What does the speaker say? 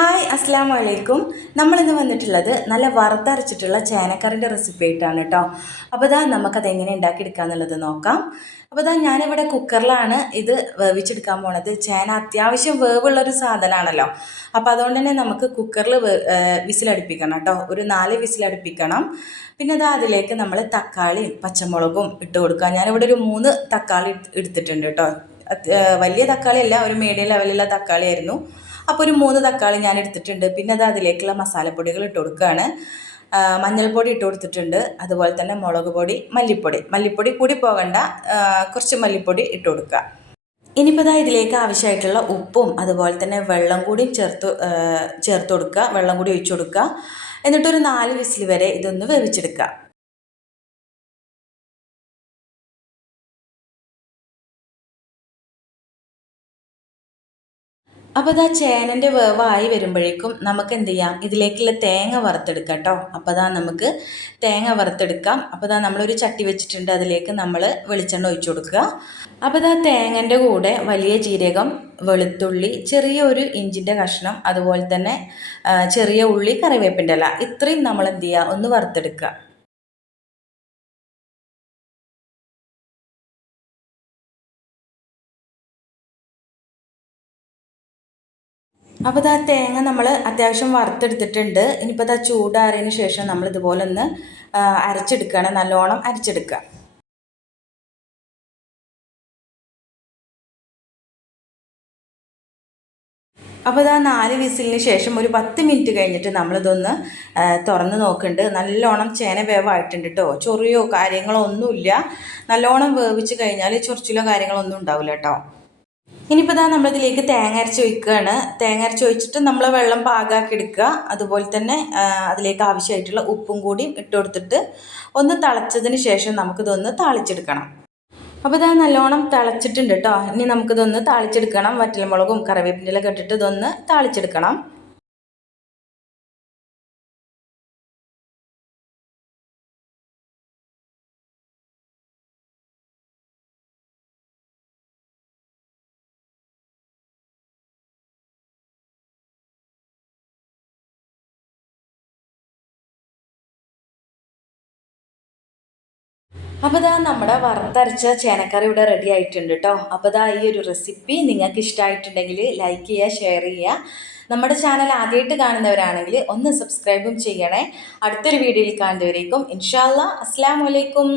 Hi അസ്സാം വലൈക്കും നമ്മളിന്ന് വന്നിട്ടുള്ളത് നല്ല വറുത്തരച്ചിട്ടുള്ള ചേനക്കറിന്റെ റെസിപ്പി ആയിട്ടാണ് കേട്ടോ അപ്പോൾ ഇതാ നമുക്കത് എങ്ങനെ ഉണ്ടാക്കിയെടുക്കുക എന്നുള്ളത് നോക്കാം. അപ്പോൾ ഇതാ ഞാനിവിടെ കുക്കറിലാണ് ഇത് വേവിച്ചെടുക്കാൻ പോണത്. ചേന അത്യാവശ്യം വേവുള്ളൊരു സാധനമാണല്ലോ അപ്പോൾ അതുകൊണ്ട് തന്നെ നമുക്ക് കുക്കറിൽ വിസിലടുപ്പിക്കണം കേട്ടോ ഒരു നാല് വിസിലടുപ്പിക്കണം. പിന്നെ അതാ അതിലേക്ക് നമ്മൾ തക്കാളിയും പച്ചമുളകും ഇട്ട് കൊടുക്കുക. ഞാനിവിടെ ഒരു മൂന്ന് തക്കാളി എടുത്തിട്ടുണ്ട് കേട്ടോ വലിയ തക്കാളിയല്ല ഒരു മീഡിയം ലെവലുള്ള തക്കാളിയായിരുന്നു അപ്പോൾ ഒരു മൂന്ന് തക്കാളി ഞാൻ എടുത്തിട്ടുണ്ട്. പിന്നെ അത് അതിലേക്കുള്ള മസാലപ്പൊടികൾ ഇട്ട് കൊടുക്കുകയാണ്. മഞ്ഞൾപ്പൊടി ഇട്ട് കൊടുത്തിട്ടുണ്ട്. അതുപോലെ തന്നെ മുളക് പൊടി മല്ലിപ്പൊടി. മല്ലിപ്പൊടി കൂടി പോകണ്ട. കുറച്ച് മല്ലിപ്പൊടി ഇട്ട് കൊടുക്കുക. ഇനിയിപ്പോൾ ഇതാ ഇതിലേക്ക് ആവശ്യമായിട്ടുള്ള ഉപ്പും അതുപോലെ തന്നെ വെള്ളം കൂടി ചേർത്ത് ചേർത്ത് കൊടുക്കുക. വെള്ളം കൂടി ഒഴിച്ചു കൊടുക്കുക. എന്നിട്ടൊരു നാല് വിസിൽ വരെ ഇതൊന്ന് വേവിച്ചെടുക്കുക. അപ്പോൾ ഇതാ ചേനന്റെ വേവായി വരുമ്പോഴേക്കും നമുക്ക് എന്ത് ചെയ്യാം? ഇതിലേക്കുള്ള തേങ്ങ വറുത്തെടുക്കാം കേട്ടോ. അപ്പോൾ ഇതാ നമുക്ക് തേങ്ങ വറുത്തെടുക്കാം. അപ്പോൾ ഇതാ നമ്മളൊരു ചട്ടി വെച്ചിട്ടുണ്ട്. അതിലേക്ക് നമ്മൾ വെളിച്ചെണ്ണ ഒഴിച്ചു കൊടുക്കുക. അപ്പോൾ ഇതാ തേങ്ങന്റെ കൂടെ വലിയ ജീരകം വെളുത്തുള്ളി ചെറിയ ഒരു ഇഞ്ചിന്റെ കഷ്ണം അതുപോലെ തന്നെ ചെറിയ ഉള്ളി കറിവേപ്പിന്റെ ഇല. ഇത്രയും നമ്മൾ എന്ത് ചെയ്യുക? ഒന്ന് വറുത്തെടുക്കുക. അപ്പോൾ ആ തേങ്ങ നമ്മൾ അത്യാവശ്യം വറുത്തെടുത്തിട്ടുണ്ട്. ഇനിയിപ്പോൾ അത് ആ ചൂടാറിയതിന് ശേഷം നമ്മൾ ഇതുപോലെ ഒന്ന് അരച്ചെടുക്കുകയാണ് നല്ലോണം അരച്ചെടുക്കുക അപ്പോൾ ഇതാ നാല് വിസിലിന് ശേഷം ഒരു പത്ത് മിനിറ്റ് കഴിഞ്ഞിട്ട് നമ്മളിതൊന്ന് തുറന്ന് നോക്കുന്നുണ്ട് നല്ലോണം ചേന വേവായിട്ടുണ്ട് കേട്ടോ ചൊറിയോ കാര്യങ്ങളോ ഒന്നുമില്ല. നല്ലോണം വേവിച്ച് കഴിഞ്ഞാൽ ചൊറിച്ചിലോ കാര്യങ്ങളോ ഒന്നും ഉണ്ടാവില്ല കേട്ടോ ഇനിയിപ്പോൾ ഇതാ നമ്മളിതിലേക്ക് തേങ്ങ അരച്ച് ഒഴിക്കുകയാണ് തേങ്ങ അരച്ച് ഒഴിച്ചിട്ട് നമ്മൾ വെള്ളം പാകാക്കി എടുക്കുക. അതുപോലെ തന്നെ അതിലേക്ക് ആവശ്യമായിട്ടുള്ള ഉപ്പും കൂടി ഇട്ട് കൊടുത്തിട്ട് ഒന്ന് തിളച്ചതിന് ശേഷം നമുക്കിതൊന്ന് താളിച്ചെടുക്കണം. അപ്പോൾ ഇതാ നല്ലോണം തിളച്ചിട്ടുണ്ട് കേട്ടോ ഇനി നമുക്കിതൊന്ന് താളിച്ചെടുക്കണം. വറ്റൽമുളകും കറിവേപ്പിന്റെ ഇട്ടിട്ട് ഇതൊന്ന് താളിച്ചെടുക്കണം. അപ്പോൾ ഇതാ നമ്മുടെ വറുത്തരച്ച ചേനക്കറി ഇവിടെ റെഡി ആയിട്ടുണ്ട് കേട്ടോ അപ്പോൾ ഇതാ ഈ ഒരു റെസിപ്പി നിങ്ങൾക്ക് ഇഷ്ടമായിട്ടുണ്ടെങ്കിൽ ലൈക്ക് ചെയ്യുക ഷെയർ ചെയ്യുക. നമ്മുടെ ചാനൽ ആദ്യമായിട്ട് കാണുന്നവരാണെങ്കിൽ ഒന്ന് സബ്സ്ക്രൈബും ചെയ്യണേ. അടുത്തൊരു വീഡിയോയിൽ കാണുന്നവരേക്കും. ഇൻഷാല്ല അസ്സാം വലൈക്കും